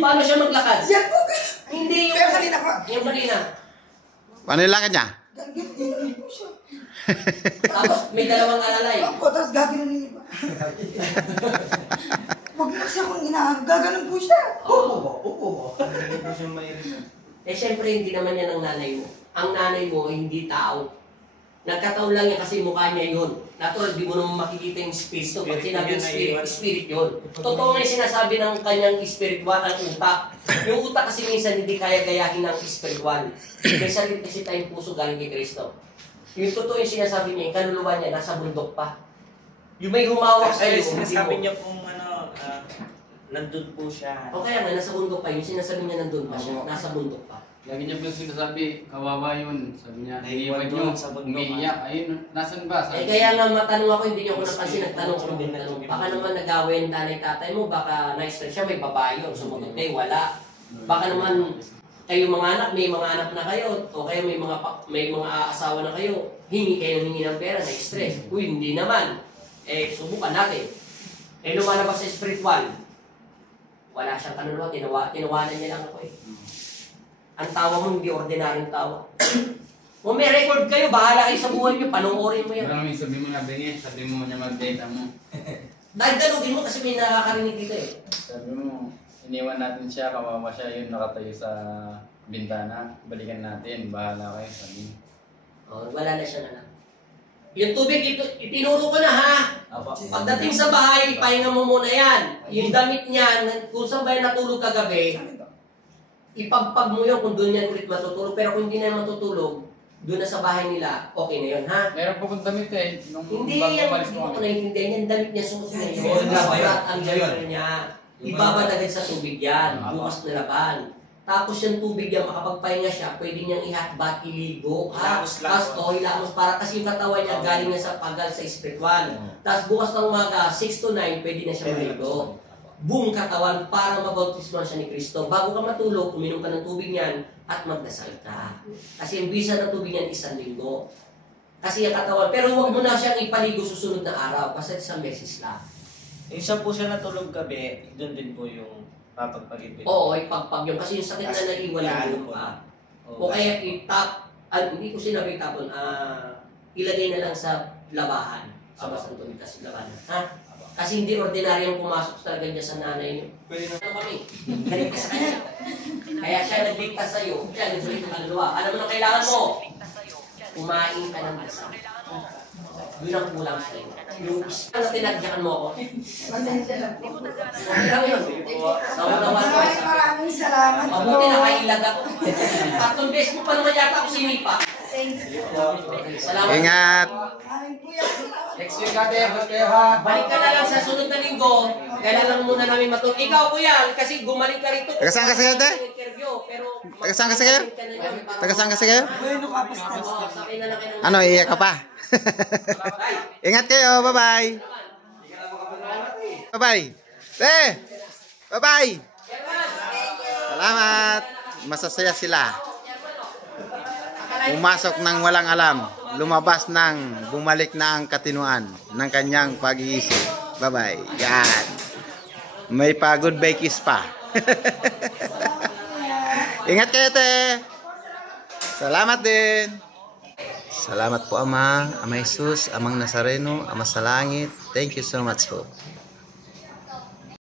Paano siya maglakad? Yan po. Hindi yung... Pero kanina pa. Yung kanina. Paano yung lakad niya? Gano'n po siya. Tapos may dalawang alalay. Opo, tapos gaganon niya iba. Huwag mo kasi akong inaano. Gaganon po siya. Opo. Hindi po siya mairinig. Eh syempre hindi naman yan ang nanay mo. Ang nanay mo ay hindi tao. Nagkataon lang yan kasi mukha niya yun. Natural, di mo naman makikita yung space to. Pag sinabi yung spirit yun. Totoo nga yung sinasabi ng kanyang spiritual, ang utak. Yung utak kasi minsan hindi kaya gayahin ng spiritual. May sarili kasi tayong puso galing kay Kristo. Yung totoo yung sinasabi niya, yung kaluluwa niya, nasa bundok pa. Yung may humawak sa'yo, sinasabi niya pong nandun po siya. O kaya nga, nasa bundok pa. Yung sinasabi niya nandun pa siya, nasa bundok pa. Lagi niya po sinasabi, kawawa yun. Sabi niya, Naiwan naiwan doon nyo, sa bundok. umiiyak. Ayun, nasan ba? Eh kaya nga matanong ako, hindi niyo ako napansin, nagtanong ko ng tanong. Baka naman nag-away ang tatay mo, baka na-stress siya, may babae yun, sumagot kayo, wala. Baka naman kayo mga anak, may mga anak na kayo, o kaya may mga asawa na kayo, hingi kayo ng hingi ng pera, na-stress. Uy, hindi naman. Eh, subukan natin. Eh, lumalabas sa spiritual. Wala siyang kanuluwa, tinawanan niya lang ako eh. Ang tawa mo, hindi ordinaryong tawa. Kung may record kayo, bahala kayo sa buhay niyo, panoorin mo yan. Maraming sabi mo na bingit, sabi mo niya mag-data mo. Dagdalugin mo kasi may nakakarinig dito eh. Sabi mo, iniwan natin siya, kawawa siya, yun nakatayo sa bintana. Balikan natin, bahala kayo, sabi mo. Oh, wala na siya na. Yung tubig, itinuro ko na ha. Pagdating sa bahay, pahinga mo muna yan. Yung damit niyan, kung saan ba natulog kagabi, ipagpag mo yun kung doon yan ulit matutulog. Pero kung hindi na matutulog, doon na sa bahay nila, okay na yun, ha? Meron po kong damit eh. Nung Hindi bago yan, umalis hindi mo ko kami. naiintindihan yan. Damit niya, suot niya yun. Oo, Suot ang damit niya. Ibabad agad sa tubig yan. Bukas na laban. Tapos yung tubig yan, makapagpahinga siya, pwede niyang ihatbat, iligo, ha? Tapos hilamos para kasi yung katawan niya galing na sa pagal sa spiritual. Tapos bukas ng umaga, 6 to 9, pwede na siya maligo. Buong katawan para mabautisman siya ni Kristo. Bago ka matulog, uminom ka ng tubig niyan at magdasal ka. Kasi yung bisa ng tubig niyan 1 linggo. Kasi yung katawan, pero huwag mo na siyang ipaligo susunod na araw kasi isang beses lang. Isa po siya natulog gabi, doon din po yung papagpagipin. Oo, ipagpag yun. Kasi yung sakit na naiwan mo pa. O kaya hindi ko sinabi tapon, ilagay na lang sa labahan. Sa basang tubig kasi labahan. Ha? Kasi hindi ordinaryong pumasok talaga niya sa nanay niyo. Ano kami? Galing ka sa kanya. Kaya siya nagligtas sa'yo. Siya nagligtas ng kaluluwa. Alam mo na kailangan mo? Kumain ka ng dasal. Yun ang kulang sa'yo. Yung ano tinagyakan mo ako? Pasensya na po. Okay lang yun. Naunawan ko sa Maraming salamat po. mabuti nakailag ako. 3 beses mo pa naman yata ako sinipa. Thank you. Salamat. Ingat! Maraming kuya, salamat. Next week ate, basta kayo ha. Balik ka na lang sa sunod na linggo. Kailan lang muna namin matulog. Ikaw ko yan, kasi gumaling ka rito. Taga saan kasi kayo, te? Pero Taga saan kasi kayo? Taga saan kasi kayo? Bueno ka, pastor. Sakay na lang kayo ng... Ano, iiyak ka pa? Ingat kayo, bye-bye! Bye-bye! Te! Bye-bye! Salamat! Masasaya sila. Pumasok ng walang alam. Lumabas ng bumalik na ang katinuan ng kanyang pag-iisip. Bye-bye. Yan. May pa-goodbye kiss pa. Ingat kayo, te. Salamat din. Salamat po, Ama. Ama Jesus, Amang Nazareno, Ama sa langit. Thank you so much po.